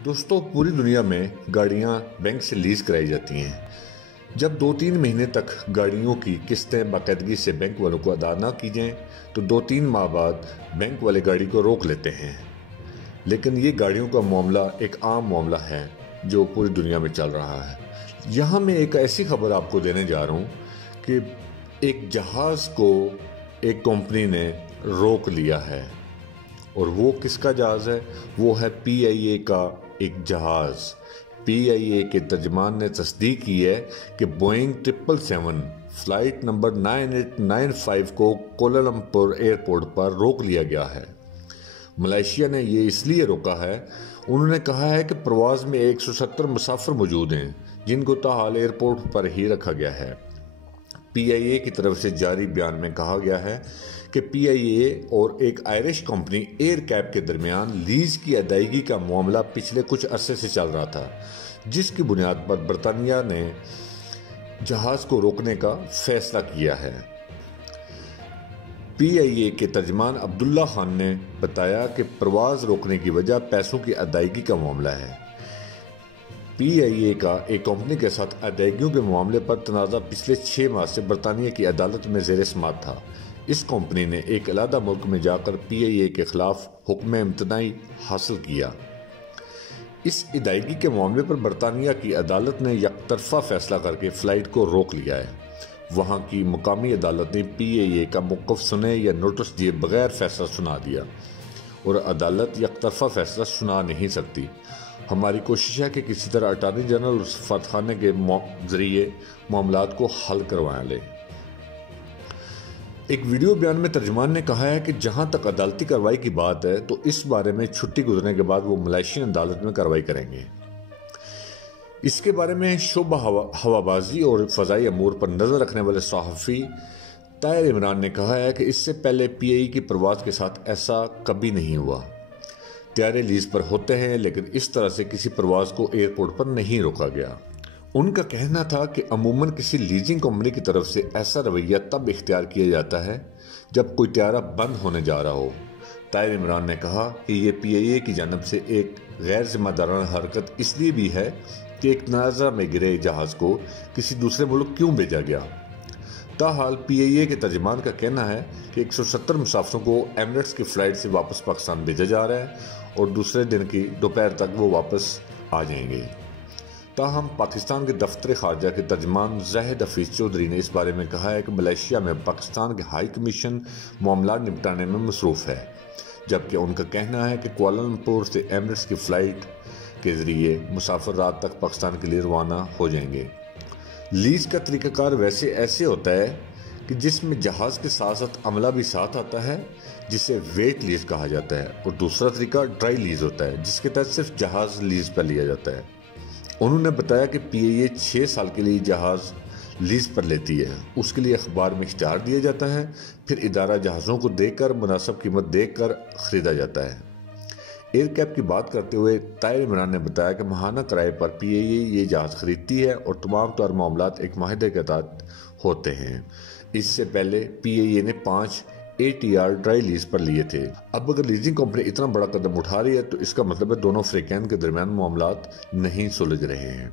दोस्तों, पूरी दुनिया में गाड़ियां बैंक से लीज कराई जाती हैं। जब 2-3 महीने तक गाड़ियों की किस्तें बाकायदगी से बैंक वालों को अदा ना की जाएं, तो 2-3 माह बाद बैंक वाले गाड़ी को रोक लेते हैं। लेकिन ये गाड़ियों का मामला एक आम मामला है जो पूरी दुनिया में चल रहा है। यहाँ मैं एक ऐसी खबर आपको देने जा रहा हूँ कि एक जहाज़ को एक कंपनी ने रोक लिया है। और वो किसका जहाज़ है? वो है PIA का एक जहाज़। PIA के तर्जमान ने तस्दीक की है कि बोइंग 777 फ्लाइट नंबर 9895 को कोलालमपुर एयरपोर्ट पर रोक लिया गया है। मलेशिया ने ये इसलिए रोका है, उन्होंने कहा है कि प्रवास में 170 मुसाफिर मौजूद हैं जिनको ताहाल एयरपोर्ट पर ही रखा गया है। PIA की तरफ से जारी बयान में कहा गया है कि PIA और एक आयरिश कंपनी एयर कैप के दरमियान लीज की अदायगी का मामला पिछले कुछ अरसे से चल रहा था, जिसकी बुनियाद पर बरतानिया ने जहाज को रोकने का फैसला किया है। PIA के तर्जमान अब्दुल्ला खान ने बताया कि प्रवास रोकने की वजह पैसों की अदायगी का मामला है। PIA का एक कंपनी के साथ अदायगियों के मामले पर तनाज़ा पिछले 6 माह से बरतानिया की अदालत में ज़ेर समाअत था। इस कंपनी ने एक अलग मुल्क में जाकर PIA के खिलाफ हुक्म इम्तनाई हासिल किया। इस अदायगी के मामले पर बरतानिया की अदालत ने यकतरफा फैसला करके फ़्लाइट को रोक लिया है। वहाँ की मुकामी अदालत ने PIA का मौक़िफ़ सुने या नोटिस दिए बगैर फैसला सुना दिया, और अदालत यकतरफा फैसला सुना नहीं सकती। हमारी कोशिश है कि किसी तरह अटार्नी जनरल और सफारतखाने के ज़रिए मामलात को हल करवा लें। एक वीडियो बयान में तर्जुमान ने कहा है कि जहां तक अदालती कार्रवाई की बात है, तो इस बारे में छुट्टी गुजरने के बाद वो मलेशियन अदालत में कार्रवाई करेंगे। इसके बारे में शोबा हवाबाजी और फ़ज़ाई अमूर पर नज़र रखने वाले सहाफ़ी ताहिर इमरान ने कहा है कि इससे पहले PIA की प्रवास के साथ ऐसा कभी नहीं हुआ। त्यारे लीज पर होते हैं, लेकिन इस तरह से किसी प्रवास को एयरपोर्ट पर नहीं रोका गया। उनका कहना था कि अमूमन किसी लीजिंग कंपनी की तरफ से ऐसा रवैया तब इख्तियार किया जाता है जब कोई त्यारा बंद होने जा रहा हो। ताहिर इमरान ने कहा कि ये PIA की जानब से एक गैर जिम्मेदाराना हरकत इसलिए भी है कि एक तनाज़ा में गिरे जहाज़ को किसी दूसरे मुल्क क्यों भेजा गया। ताहाल PIA के तर्जमान का कहना है कि 170 मुसाफिरों को एमिरेट्स की फ़्लाइट से वापस पाकिस्तान भेजा जा रहा है और दूसरे दिन की दोपहर तक वो वापस आ जाएंगे। ताहम पाकिस्तान के दफ्तर खारजा के तर्जमान ज़ाहिद हफीज़ चौधरी ने इस बारे में कहा है कि मलेशिया में पाकिस्तान के हाई कमीशन मामला निपटाने में मसरूफ़ है, जबकि उनका कहना है कि कुआलालंपुर से एमिरेट्स की फ़्लाइट के ज़रिए मुसाफिर रात तक पाकिस्तान के लिए रवाना हो जाएंगे। लीज का तरीक़ाकार वैसे ऐसे होता है कि जिसमें जहाज़ के साथ साथ अमला भी साथ आता है, जिसे वेट लीज कहा जाता है, और दूसरा तरीका ड्राई लीज होता है जिसके तहत सिर्फ जहाज़ लीज पर लिया जाता है। उन्होंने बताया कि PIA 6 साल के लिए जहाज़ लीज पर लेती है, उसके लिए अखबार में इश्तिहार दिया जाता है, फिर इदारा जहाज़ों को देकर मुनासिब कीमत देकर ख़रीदा जाता है। एयर कैप की बात करते हुए ताहिर इमरान ने बताया कि माहाना किराए पर PIA ये जहाज़ खरीदती है और तमाम तौर मामलात एक माहिदे के तहत होते हैं। इससे पहले PIA ने 5 ATR ड्राई लीज पर लिए थे। अब अगर लीजिंग कंपनी इतना बड़ा कदम उठा रही है, तो इसका मतलब है दोनों फ्रीकैन के दरमियान मामलात नहीं सुलझ रहे हैं।